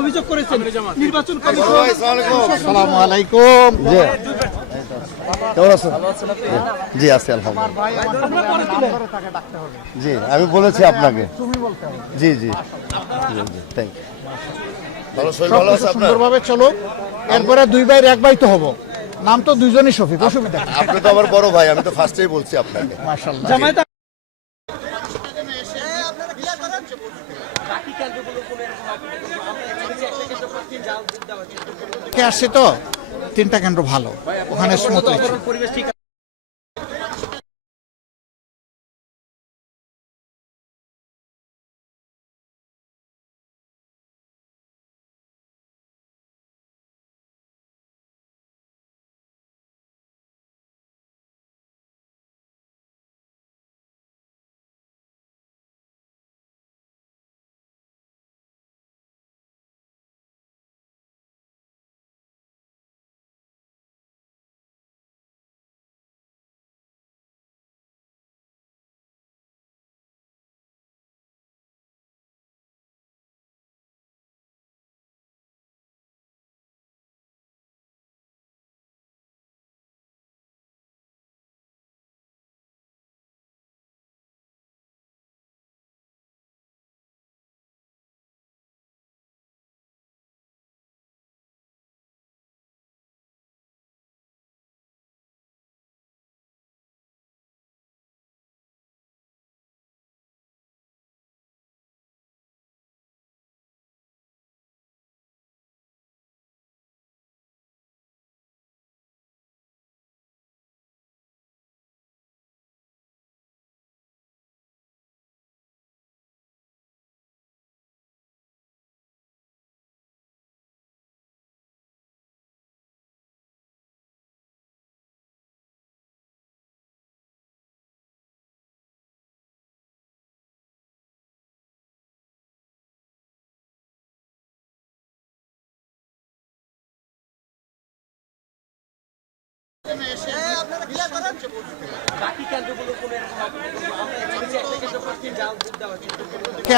অভিযোগ করেছেন নির্বাচন কমিশন। আসসালামু আলাইকুম। জি কেমন আছেন? জি আছি আলহামদুলিল্লাহ। জি আমি বলেছি আপনাকে। জি জি থ্যাংক ইউ। সুন্দরভাবে চলো, এরপরে দুই ভাইয়ের এক ভাই তো হবো। নাম তো দুইজনই শফিক, অসুবিধা নেই। আপনি তো আমার বড় ভাই, আমি তো ফার্স্টেই বলছি আপনাকে। মাশাআল্লাহ। জামায়াত আসছে তো তিনটা কেন্দ্র ভালো, ওখানে স্মুথ হয়েছে। পরিবেশ ঠিক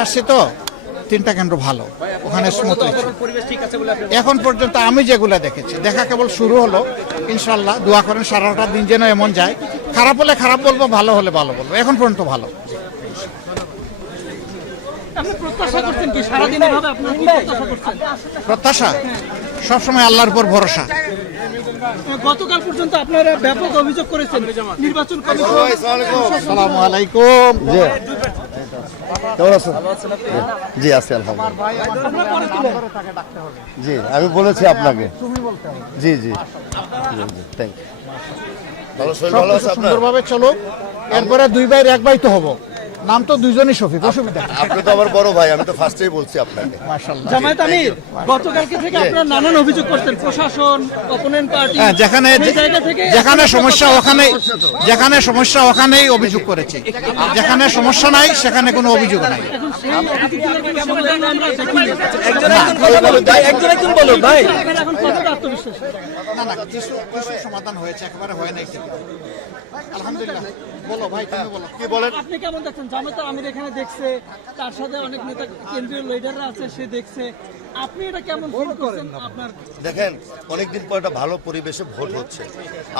আসছে তো তিনটা কেন্দ্র ভালো, ওখানে স্মুথ হয়েছে। পরিবেশ ঠিক আছে বলে আপনি এখন পর্যন্ত আমি যেগুলো দেখেছি, দেখা কেবল শুরু হলো। ইনশাল্লাহ দোয়া করেন সারাটা দিন যেন এমন যায়, খারাপ হলে খারাপ বলবো, ভালো হলে ভালো বলবো। এখন পর্যন্ত ভালো। আপনি প্রত্যাশা করছেন কি সারাদিন এভাবে আপনারা কি প্রত্যাশা করছেন? প্রত্যাশা সবসময় আল্লাহর উপর ভরসা। গতকাল পর্যন্ত আপনারা ব্যাপক অভিযোগ করেছেন নির্বাচন কমিশন। আসসালামু আলাইকুম। জি কেমন আছেন? জি আছি আলহামদুলিল্লাহ। জি আমি বলেছি আপনাকে। জি জি থ্যাংক ইউ। সুন্দরভাবে চলো, এরপরে দুই ভাইয়ের এক ভাই তো হবো। নাম তো দুইজনই শফিক, অসুবিধা নেই। আপনি তো আমার বড় ভাই, আমি তো ফার্স্টেই বলছি আপনাকে। মাশাআল্লাহ। জামায়াত আমির গতকালকে থেকে আপনারা নানান অভিযোগ করছেন, প্রশাসন, অপোনেন্ট পার্টি, হ্যাঁ, যেখানে জায়গা থেকে যেখানে সমস্যা ওখানেই, যেখানে সমস্যা ওখানেই অভিযোগ করেছে। যেখানে সমস্যা নাই সেখানে কোনো অভিযোগ নাই। এখন সেই অভিযোগগুলোকে কেমন দেখলে আমরা দেখিনি। একজন বলুন ভাই। এখন কতটা আত্মবিশ্বাস? না না, কিছু সমাধান হয়েছে, একেবারে হয় নাই ঠিক। আলহামদুলিল্লাহ। বলো ভাই, তুমি বলো কি বলেন? আপনি কেমন দেখছেন? জামায়াত আমির এখানে দেখছে, তার সাথে অনেক নেতা কেন্দ্রীয় লিডাররা আছে, সে দেখছে। আপনি এটা কেমন ফিল করছেন? আপনার দেখেন, অনেকদিন পর একটা ভালো পরিবেশে ভোট হচ্ছে।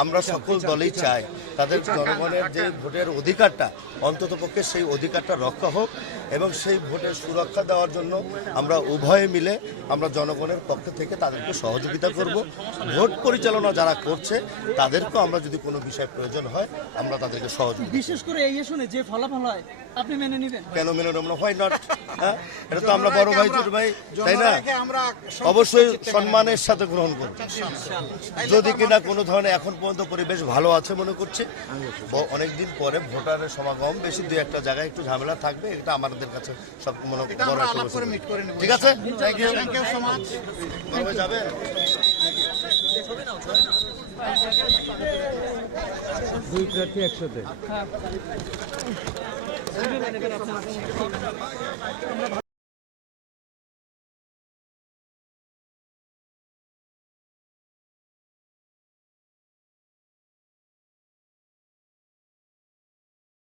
আমরা সকল দলেই চাই তাদের জনগণের যে ভোটের অধিকারটা, অন্ততপক্ষে সেই অধিকারটা রক্ষা হোক, এবং সেই ভোটের সুরক্ষা দেওয়ার জন্য আমরা উভয়ে মিলে আমরা জনগণের পক্ষ থেকে তাদেরকে সহযোগিতা করব। ভোট পরিচালনা যারা করছে তাদেরকেও আমরা যদি কোনো বিষয় প্রয়োজন হয় আমরা তাদেরকে সহযোগিতা। বিশেষ করে এই ইস্যুতে যে ফলাফল হয় আপনি মেনে নেবেন? কেন মেনে নেব না? Why not? হ্যাঁ, এটা তো আমরা বড় ভাই ছোট ভাই, তাই না? আমরা অবশ্যই সম্মানের সাথে গ্রহণ করব। যদি কিনা কোনো ধরনের এখন পর্যন্ত পরিবেশ ভালো আছে মনে করছি, অনেকদিন পরে ভোটারের সমাগম বেশি, দুই একটা জায়গায় একটু ঝামেলা থাকবে, এটা আমাদের কাছে সব মনে বড় একটা বিষয়। ঠিক আছে, থ্যাংক ইউ সো মাচ। যাবেন দুই প্রার্থী একসাথে।